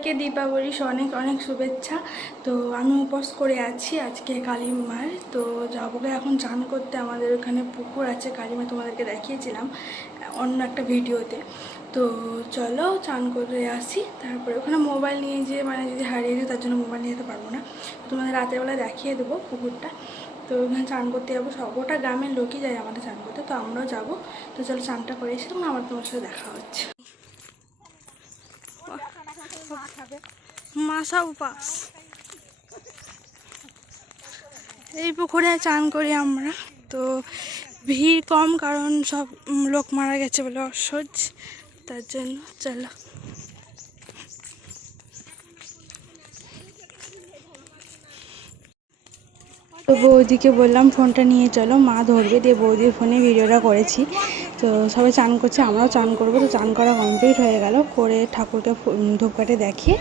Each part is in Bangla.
সবাইকে দীপাবলির অনেক অনেক শুভেচ্ছা। তো আমি উপোস করে আছি আজকে কালিমার। তো যাব এখন চান করতে। আমাদের ওখানে পুকুর আছে। কালিমা তোমাদেরকে দেখিয়েছিলাম অন্য একটা ভিডিওতে। তো চলো চান করে আসি। তারপরে ওখানে মোবাইল নিয়ে যেয়ে মানে যদি হারিয়ে যায়, তার জন্য মোবাইল নিয়ে যেতে পারব না। তোমাদের রাতের বেলা দেখিয়ে দেবো পুকুরটা। তো ওখানে চান করতে যাব। সব গোটা গ্রামের লোকই যায় আমাদের চান করতে। তো আমরাও যাব। তো চলো চানটা করে এসে আমার তোমার সাথে দেখা হচ্ছে। মাসা উপাস। এই পুকুরে চান করি আমরা। তো ভিড় কম, কারণ সব লোক মারা গেছে বলে অসহ্য। তার জন্য চলো। তো বৌদিকে বললাম, ফোনটা নিয়ে চলো, মা ধরবে দিয়ে বৌদির ফোনে ভিডিওটা করেছি। তো সবাই চান করছে, আমরাও চান করব। তো চান করা কমপ্লিট হয়ে গেল, করে ঠাকুরকে ধূপকাঠি দেখিয়ে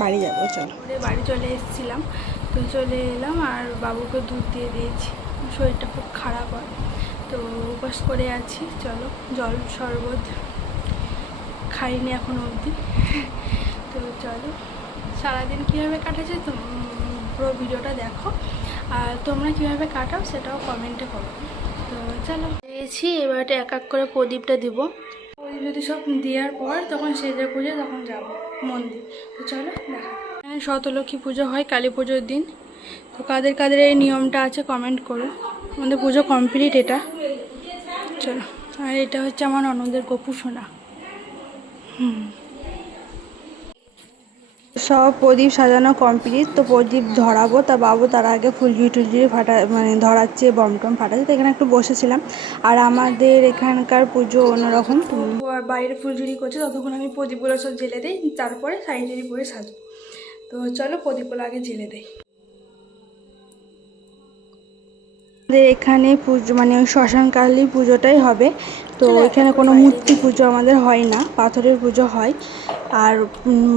বাড়ি যাব, চলো। বাড়ি চলে এসেছিলাম। তো চলে এলাম আর বাবুকে দুধ দিয়ে দিয়েছি। শরীরটা খুব খারাপ হয়। তো উপোস করে আছি, চলো, জল শরবত খাইনি এখনও অবধি। তো চলো, সারাদিন কীভাবে কাটাচ্ছে তো পুরো ভিডিওটা দেখো। আর তোমরা কীভাবে কাটাও সেটাও কমেন্টে করো তো চলো। দিয়েছি এবার এক এক করে প্রদীপটা দিব। প্রদীপ যদি সব দেওয়ার পর তখন সেজে পুজো তখন যাব মন্দির। তো চলো, দেখা। এখানে শতলক্ষ্মী পুজো হয় কালী পুজোর দিন। তো কাদের কাদের এই নিয়মটা আছে কমেন্ট করো। আমাদের পুজো কমপ্লিট এটা। চলো, আর এটা হচ্ছে আমার অনন্দের গপু সোনা। সব প্রদীপ সাজানো কমপ্লিট তো প্রদীপ ধরাবো, তা বাবু তার আগে ফুলঝুরি টুলঝুরি ফাটা মানে ধরাচ্ছে, বম টম ফাটাচ্ছে, তো এখানে একটু বসেছিলাম। আর আমাদের এখানকার পুজো অন্যরকম বাইরে ফুলঝুরি করছে, ততক্ষণ আমি প্রদীপগুলো সব জেলে দিই, তারপরে শাড়ি পরে সাজবো। তো চলো প্রদীপগুলো আগে জেলে দেই। আমাদের এখানে পুজো মানে ওই শ্মশান পুজোটাই হবে। তো এখানে কোনো মূর্তি পুজো আমাদের হয় না পাথরের পুজো হয়। আর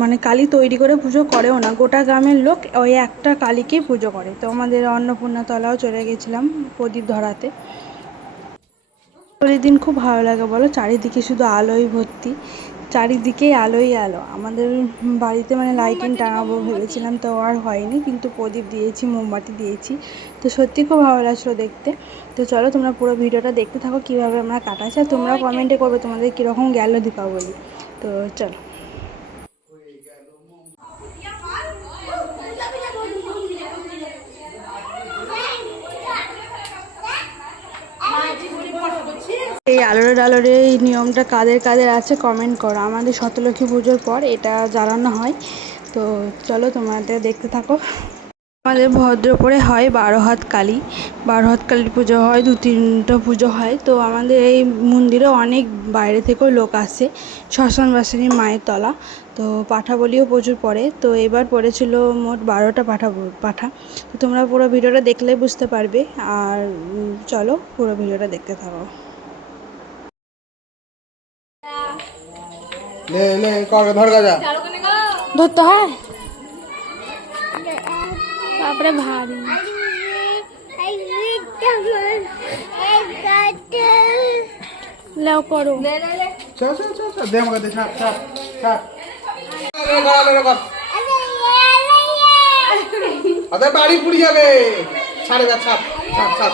মানে কালী তৈরি করে পুজো করেও না গোটা গ্রামের লোক ওই একটা কালীকেই পুজো করে। তো আমাদের অন্নপূর্ণাতলাও চলে গেছিলাম প্রদীপ ধরাতে। দিন খুব ভালো লাগে বলো চারিদিকে শুধু আলোয় ভর্তি। চারিদিকেই আলোই আলো। আমাদের বাড়িতে মানে লাইটিং টাঙাবো ভেবেছিলাম তো আর হয়নি কিন্তু প্রদীপ দিয়েছি মোমবাতি দিয়েছি। তো সত্যি খুব ভালো লাগছিল দেখতে। তো চলো তোমরা পুরো ভিডিওটা দেখতে থাকো কীভাবে আমরা কাটাচ্ছি। আর তোমরা কমেন্টে করবে তোমাদের কীরকম গেল দীপাবলি। তো চলো। এই আলোড়ে ডালোরে এই নিয়মটা কাদের কাদের আছে কমেন্ট করো। আমাদের শতলক্ষ্মী পুজোর পর এটা জ্বালানো হয়। তো চলো তোমাদের দেখতে থাকো। আমাদের ভদ্রপুরে হয় বারো হাত কালী। বারো হাত কালীর পুজো হয়, দু তিনটা পুজো হয়। তো আমাদের এই মন্দিরে অনেক বাইরে থেকেও লোক আসে। শ্মশান বাসিনী মায়ের তলা। তো পাঠা বলিও প্রচুর পড়ে। তো এবার পড়েছিল মোট বারোটা পাঠা পাঠা। তোমরা পুরো ভিডিওটা দেখলে বুঝতে পারবে। আর চলো পুরো ভিডিওটা দেখতে থাকো। লে কর ধর গাজা ধরতে হয়? ভারী। লেও করো। চল চল চল চল দে আমাকে দে ছাপ ছাপ ছাপ লে কর লে কর আরে বাড়ি পুড়ি যাবে। ছাড়ে যা ছাপ ছাপ ছাপ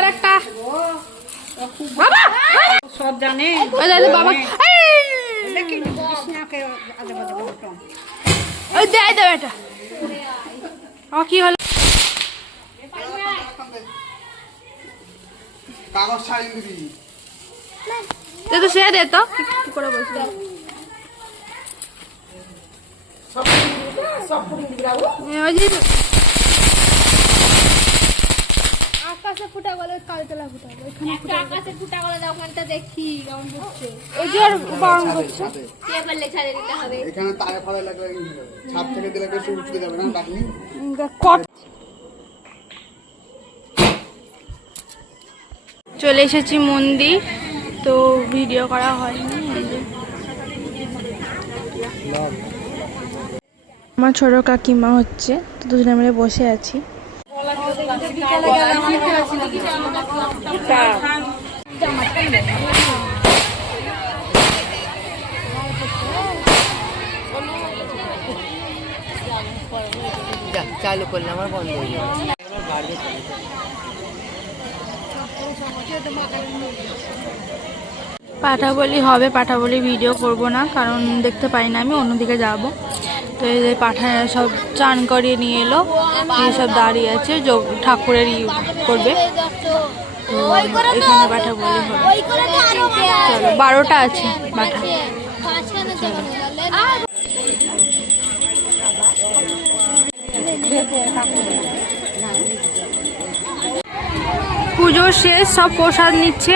বাবা এই! ওই দে দে এটা। ও কি হলো? কাগজ ছাড়িয়ে দিবি দে তো সে দে তো। কি কি করে বলছিস এ, ওই যে- আকাশে ফুটা গেলে কালতলা ফুটা গেলে এখানে আকাশে ফুটা গেলে দাও ওখানটা দেখি কেমন করছে ওই যে আর বারণ করছে কে বললে ছাড়ে দিতে হবে। এখানে তারে লাগলে ছাদ থেকে দিলে বেশি উঠতে যাবে না ডাকনি কট। চলে এসেছি মন্দির তো ভিডিও করা হয়নি আমার ছোট কাকিমা হচ্ছে তো দুজনে মিলে বসে আছি। চালু করলে আমার বন্ধ হয়ে যাবে পাঠা বলি হবে পাঠা বলি ভিডিও করব না, কারণ দেখতে পাই না আমি, অন্যদিকে যাব। তো এই যে সব চান করিয়ে নিয়ে এলো। সব দাঁড়িয়ে আছে ঠাকুরের ই করবে। এখানে পাঠা বলি হবে। চলো, বারোটা আছে পাঠা। পুজো শেষ, সব প্রসাদ নিচ্ছে।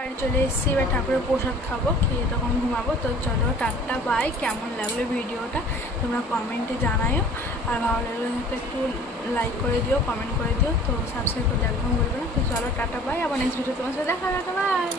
বাড়ি চলে এসেছি, এবার ঠাকুরের প্রসাদ খাব, খেয়ে তখন ঘুমাবো। তো চলো, টাটা বাই কেমন লাগল ভিডিওটা তোমরা কমেন্টে জানাও আর ভালো লাগলে একটু লাইক করে দিও কমেন্ট করে দিও। তো সাবস্ক্রাইব করে একদম বলবে না। তো চলো, টাটা বাই আবার নেক্সট ভিডিও তোমার সাথে দেখা দেখা বাই